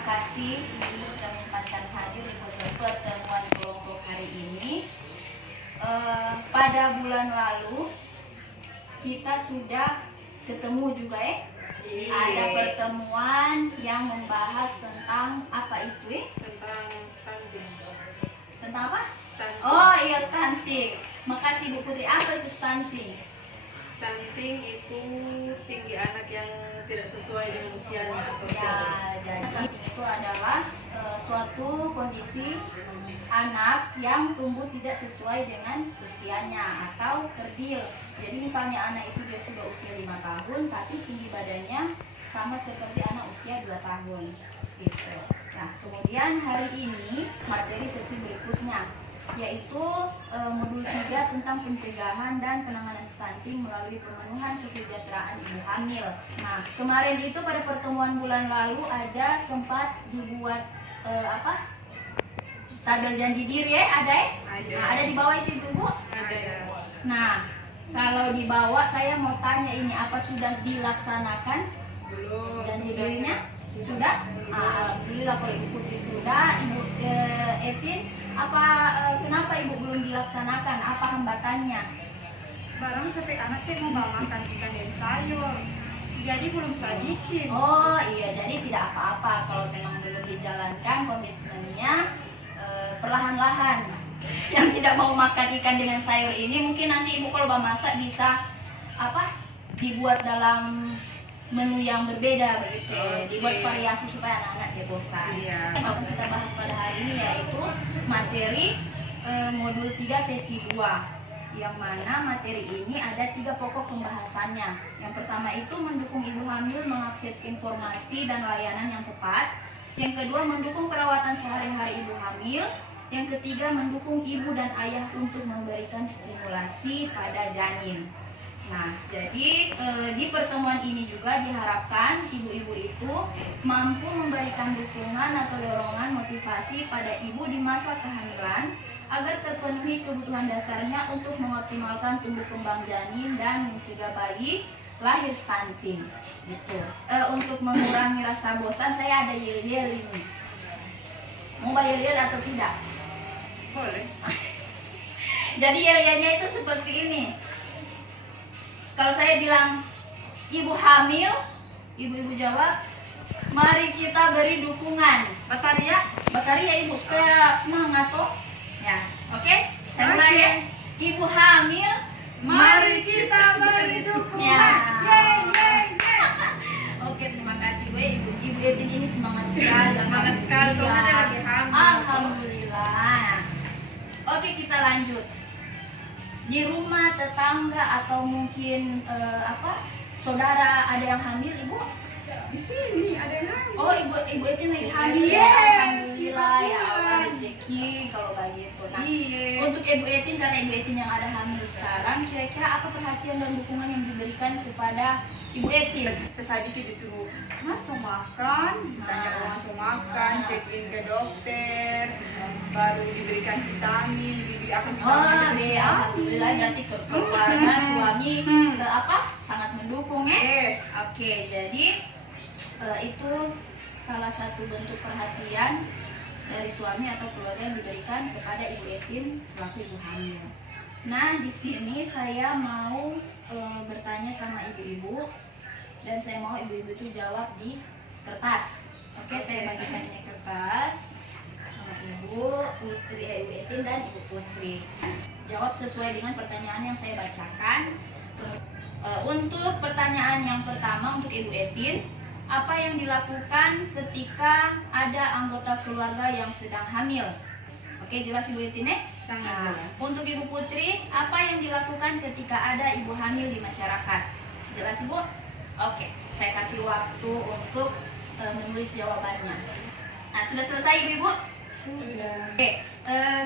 terima kasih Ibu sudah menyempatkan hadir di pertemuan kelompok hari ini. Pada bulan lalu kita sudah ketemu juga ya. Ada pertemuan yang membahas tentang apa itu ya? Tentang stunting. Tentang apa? Stunting. Oh iya, stunting. Makasih Bu Putri. Apa itu stunting? Stunting itu tinggi anak yang tidak sesuai dengan usianya. Ya, jadi stunting itu adalah suatu kondisi anak yang tumbuh tidak sesuai dengan usianya atau kerdil. Jadi misalnya anak itu dia sudah usia 5 tahun tapi tinggi badannya sama seperti anak usia 2 tahun gitu. Nah, kemudian hari ini materi sesi berikutnya yaitu modul 3 tentang pencegahan dan penanganan stunting melalui pemenuhan kesejahteraan ibu hamil. Nah, kemarin itu pada pertemuan bulan lalu ada sempat dibuat tabel janji diri ya, ada ya? Ada. Nah, ada di bawah itu Ibu. Ada. Nah, kalau di bawah saya mau tanya ini apa sudah dilaksanakan? Belum. Janji dirinya? Sudah? Alhamdulillah kalau Ibu Putri sudah. Ibu Etin, kenapa Ibu belum dilaksanakan? Apa hambatannya? Barang sampai anak saya mau makan ikan dari sayur, jadi belum saya bikin. Oh iya, jadi tidak apa-apa kalau memang belum dijalankan komitmennya perlahan-lahan. Yang tidak mau makan ikan dengan sayur ini mungkin nanti Ibu kalau masak bisa dibuat dalam menu yang berbeda begitu ya. Dibuat variasi supaya anak-anak tidak bosan. Iya. Yang kita bahas pada hari ini yaitu materi modul 3 sesi 2, yang mana materi ini ada 3 pokok pembahasannya. Yang pertama itu mendukung ibu hamil mengakses informasi dan layanan yang tepat. Yang kedua mendukung perawatan sehari-hari ibu hamil. Yang ketiga mendukung ibu dan ayah untuk memberikan stimulasi pada janin. Nah, jadi di pertemuan ini juga diharapkan ibu-ibu itu mampu memberikan dukungan atau dorongan motivasi pada ibu di masa kehamilan agar terpenuhi kebutuhan dasarnya untuk mengoptimalkan tumbuh kembang janin dan mencegah bayi lahir stunting. Gitu. Untuk mengurangi rasa bosan, saya ada yel-yel ini. Mau yel-yel atau tidak? Boleh. Jadi yel-yelnya itu seperti ini. Kalau saya bilang ibu hamil, ibu-ibu jawab, mari kita beri dukungan. Bataria, Bataria ibu supaya semangat toh. Ya, oke? Saya mulai ya. Ibu hamil, mari kita beri dukungan. Ya. Yeay, yeay, yeay. Oke, terima kasih Bu. Ibu Etin ini semangat sekali. Semangat sekali, soalnya dia lagi hamil. Alhamdulillah. Oke, kita lanjut. Di rumah tetangga atau mungkin saudara ada yang hamil Ibu? Di sini ada yang hamil. Oh, ibu Etin lagi hamil. Yes, Ya, alhamdulillah ya Allah syukuran. rezeki kalau begitu. Nah, Iya. untuk Ibu Etin, karena Ibu Etin yang ada hamil sekarang, kira-kira apa perhatian dan dukungan yang diberikan kepada Ibu Etin? Saya dikit disuruh masuk makan, ditanya masuk makan, check in ke dokter, baru diberikan vitamin, bibi akan Alhamdulillah berarti keluarga suami sangat mendukung ya. Yes. Oke, jadi itu salah satu bentuk perhatian dari suami atau keluarga yang diberikan kepada Ibu Etin selaku ibu hamil. Nah, di sini saya mau bertanya sama ibu-ibu dan saya mau ibu-ibu itu jawab di kertas. Oke, saya bagikan ini kertas sama Ibu Etin dan Ibu Putri. Jawab sesuai dengan pertanyaan yang saya bacakan. Untuk pertanyaan yang pertama untuk Ibu Etin, apa yang dilakukan ketika ada anggota keluarga yang sedang hamil? Oke, jelas Ibu Etin ya? Sangat Nah, jelas. untuk Ibu Putri, apa yang dilakukan ketika ada ibu hamil di masyarakat? Jelas Ibu? Oke, saya kasih waktu untuk menulis jawabannya. Nah, sudah selesai Ibu? Sudah. Oke,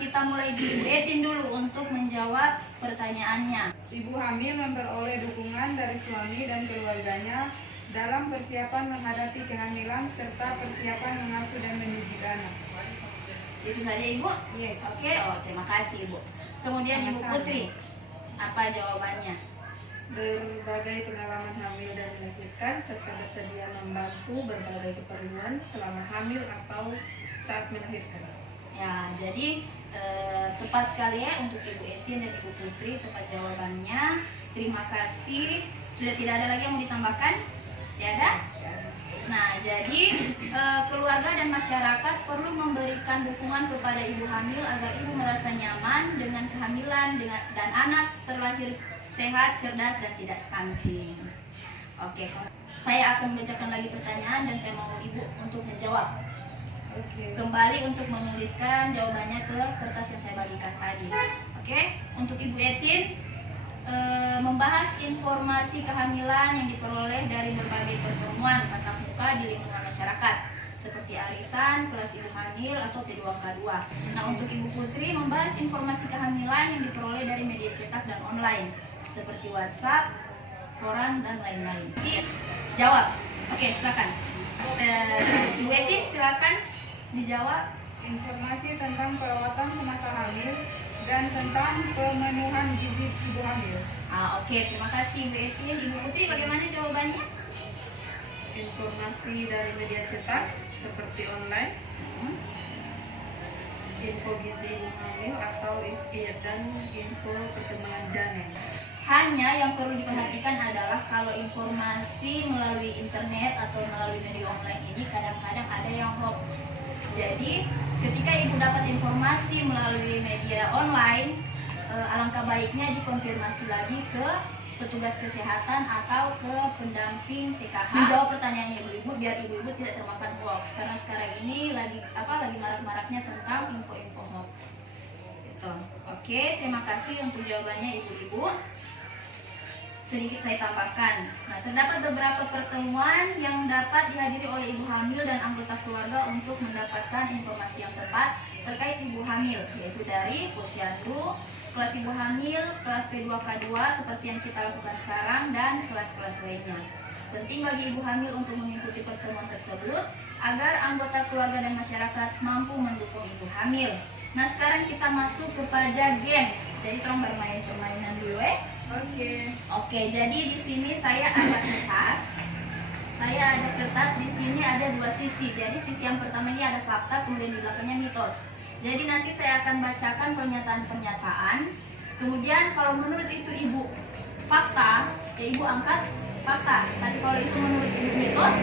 kita mulai di Ibu Etin dulu untuk menjawab pertanyaannya. Ibu hamil memperoleh dukungan dari suami dan keluarganya dalam persiapan menghadapi kehamilan serta persiapan mengasuh dan mendidik anak. Itu saja Ibu? Yes. Oke, terima kasih Ibu. Kemudian Ibu Sama-sama. Putri, apa jawabannya? berbagai pengalaman hamil dan melahirkan, serta bersedia membantu berbagai keperluan selama hamil atau saat melahirkan. Ya, jadi tepat sekali ya untuk Ibu Etin dan Ibu Putri, tepat jawabannya. Terima kasih. Sudah tidak ada lagi yang mau ditambahkan? Ya ada? Nah, jadi keluarga dan masyarakat perlu memberikan dukungan kepada ibu hamil agar ibu merasa nyaman dengan kehamilan dan anak terlahir sehat, cerdas, dan tidak stunting. Oke, saya akan membacakan lagi pertanyaan dan saya mau ibu untuk menjawab. Kembali untuk menuliskan jawabannya ke kertas yang saya bagikan tadi. Oke, untuk Ibu Etin, membahas informasi kehamilan yang diperoleh dari berbagai pertemuan tatap muka di lingkungan masyarakat seperti arisan, kelas ibu hamil, atau P2K2. Nah, untuk Ibu Putri membahas informasi kehamilan yang diperoleh dari media cetak dan online seperti WhatsApp, koran, dan lain-lain. Jadi, jawab. Oke, silakan. Ibu Etin, silakan dijawab. Informasi tentang perawatan semasa hamil dan tentang pemenuhan gizi ibu hamil. Oke, terima kasih Ibu Etin. Ibu Putri, bagaimana jawabannya? Informasi dari media cetak seperti online, info gizi ibu hamil atau dan info perkembangan janin. Hanya yang perlu diperhatikan adalah kalau informasi melalui internet atau melalui media online ini kadang-kadang ada yang hoax. Jadi ketika ibu dapat informasi melalui media online, alangkah baiknya dikonfirmasi lagi ke petugas kesehatan atau ke pendamping PKH. Menjawab pertanyaannya ibu-ibu biar ibu-ibu tidak termakan hoax, karena sekarang ini lagi marak-maraknya tentang info-info hoax. Gitu. Oke, terima kasih untuk jawabannya ibu-ibu. Sedikit saya tambahkan. Nah, terdapat beberapa pertemuan yang dapat dihadiri oleh ibu hamil dan anggota keluarga untuk mendapatkan informasi yang tepat terkait ibu hamil, yaitu dari posyandu, kelas ibu hamil, kelas P2K2 seperti yang kita lakukan sekarang, dan kelas-kelas lainnya. Penting bagi ibu hamil untuk mengikuti pertemuan tersebut agar anggota keluarga dan masyarakat mampu mendukung ibu hamil. Nah, sekarang kita masuk kepada games. Jadi tolong bermain permainan dulu ya. Oke, jadi di sini saya ada kertas. Di sini ada dua sisi. Jadi sisi yang pertama ini ada fakta, kemudian di belakangnya mitos. Jadi nanti saya akan bacakan pernyataan-pernyataan. Kemudian kalau menurut itu ibu fakta, ya ibu angkat fakta. Tapi kalau itu menurut ibu mitos,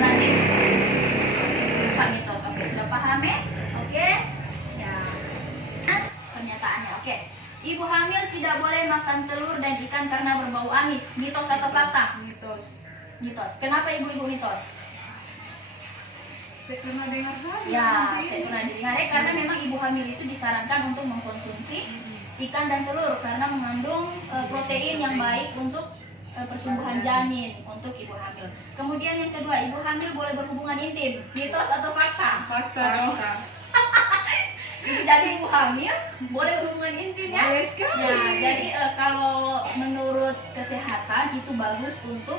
berarti bukan mitos. Oke, sudah paham ya? Oke. Ya. Pernyataannya. Oke. Ibu hamil tidak boleh makan telur dan ikan karena berbau amis. Mitos atau fakta? Mitos. Kenapa ibu-ibu mitos? Saya pernah dengar saja. Ya, saya pernah dengar ya, karena memang ibu hamil itu disarankan untuk mengkonsumsi ikan dan telur karena mengandung protein yang baik untuk pertumbuhan janin untuk ibu hamil. Kemudian yang kedua, ibu hamil boleh berhubungan intim. Mitos atau fakta? Fakta. Jadi ibu hamil boleh berhubungan intim ya? Boleh sekali. Ya, jadi kalau menurut kesehatan itu bagus untuk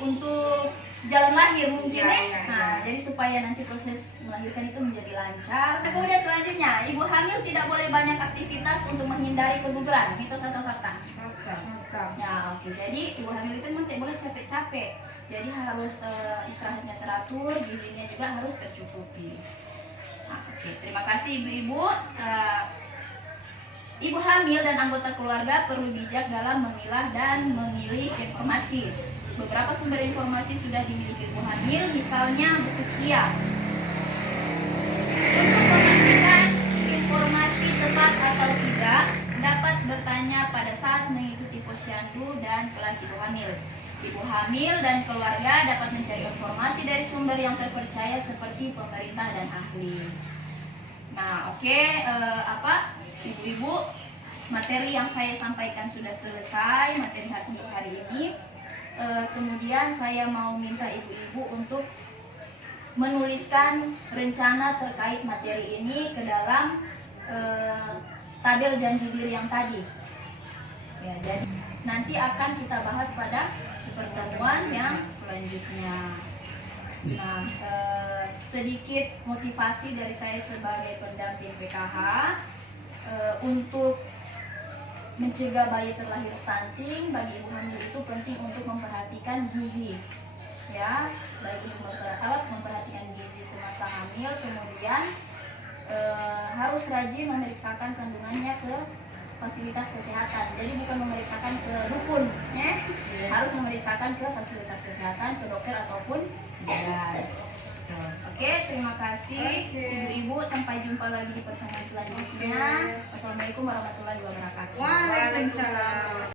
untuk jalan lahir mungkin ya. Nah, jadi supaya nanti proses melahirkan itu menjadi lancar. Kemudian selanjutnya, ibu hamil tidak boleh banyak aktivitas untuk menghindari keguguran. Mitos atau fakta? Fakta. Ya, oke. Jadi ibu hamil itu memang tidak boleh capek-capek. Jadi harus istirahatnya teratur, gizinya juga harus tercukupi. Nah, oke. Terima kasih ibu-ibu. Ibu hamil dan anggota keluarga perlu bijak dalam memilah dan memilih informasi. Beberapa sumber informasi sudah dimiliki ibu hamil, misalnya buku KIA. Untuk memastikan informasi tepat atau tidak, dapat bertanya pada saat mengikuti posyandu dan kelas ibu hamil. Ibu hamil dan keluarga dapat mencari informasi dari sumber yang terpercaya seperti pemerintah dan ahli. Nah, oke, ibu-ibu, materi yang saya sampaikan sudah selesai, materi untuk hari ini. Kemudian saya mau minta ibu-ibu untuk menuliskan rencana terkait materi ini ke dalam tabel janji diri yang tadi. Ya, jadi nanti akan kita bahas pada pertemuan yang selanjutnya. Nah, sedikit motivasi dari saya sebagai pendamping PKH untuk mencegah bayi terlahir stunting. Bagi ibu hamil itu penting untuk memperhatikan gizi, ya, baik untuk memperhatikan gizi semasa hamil. Kemudian harus rajin memeriksakan kandungannya ke fasilitas kesehatan. Jadi bukan memeriksakan ke dukun, ya. Harus memeriksakan ke fasilitas kesehatan, ke dokter ataupun bidan. Oke, terima kasih ibu-ibu. Sampai jumpa lagi di pertemuan selanjutnya. Wassalamualaikum warahmatullahi wabarakatuh. Waalaikumsalam.